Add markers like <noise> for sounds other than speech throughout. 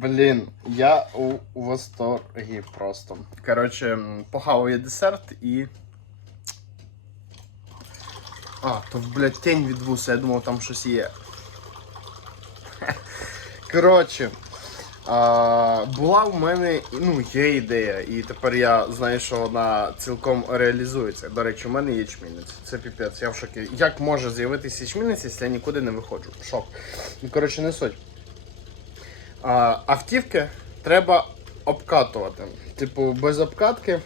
Блін, я у восторгі просто. Коротше, похавав я десерт і. А, то, блядь, тінь від вуса, я думав, там щось є. <laughs> Коротше, а, була в мене, ну, є ідея, і тепер я знаю, що вона цілком реалізується. До речі, у мене ячмінець. Це піпець, я в шокі. Як може з'явитися ячмінець, якщо я нікуди не виходжу? Шок. Ну, коротше, не суть. А, автівки треба обкатувати. Типу, без обкатки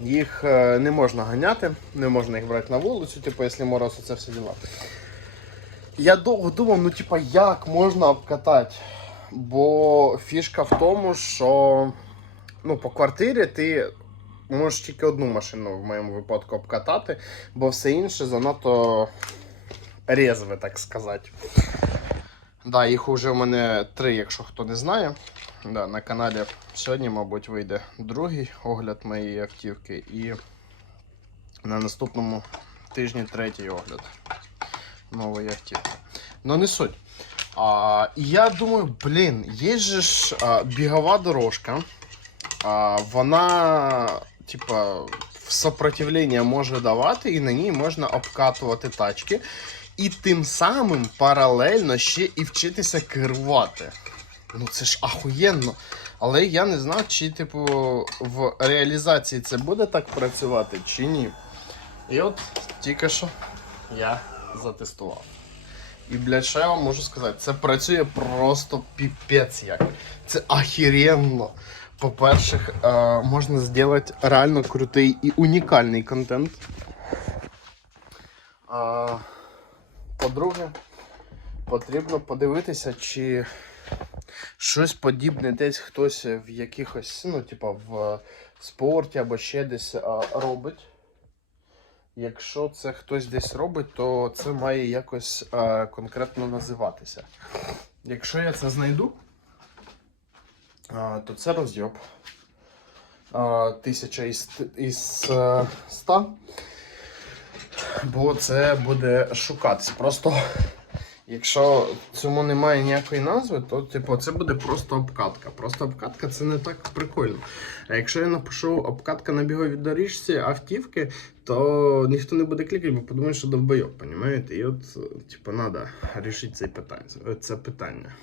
їх е, не можна ганяти, не можна їх брати на вулицю, типу, якщо мороз, це все діла. Я довго думав, ну типа, як можна обкатати? Бо фішка в тому, що ну, по квартирі ти можеш тільки одну машину в моєму випадку обкатати, бо все інше занадто резве, так сказати. Да, їх уже в мене три, якщо хто не знає. Да, на каналі сьогодні, мабуть, вийде другий огляд моєї автівки і на наступному тижні третій огляд нової автівки. Ну не суть. А, я думаю, блін, є ж а, бігова дорожка. А, вона, типа, в сопротивлення може давати, і на ній можна обкатувати тачки. І тим самим паралельно ще і вчитися керувати. Ну це ж ахуєнно. Але я не знав, чи, типу, в реалізації це буде так працювати, чи ні. І от тільки що я затестував. І, блядь, що я вам можу сказати? Це працює просто піпець як. Це ахіренно. По-перше, е, можна зробити реально крутий і унікальний контент. По-друге, потрібно подивитися, чи щось подібне десь хтось в якихось, ну, типа, в спорті або ще десь а, робить. Якщо це хтось десь робить, то це має якось а, конкретно називатися. Якщо я це знайду, а, то це розйоб. А, Тисяча із, із е. Бо це буде шукатися. Просто якщо цьому немає ніякої назви, то типу, це буде просто обкатка. Просто обкатка це не так прикольно. А якщо я напишу обкатка на біговій доріжці автівки, то ніхто не буде клікати, бо подумає, що довбойок, понімаєте? І от, типу, треба рішити. Це питання.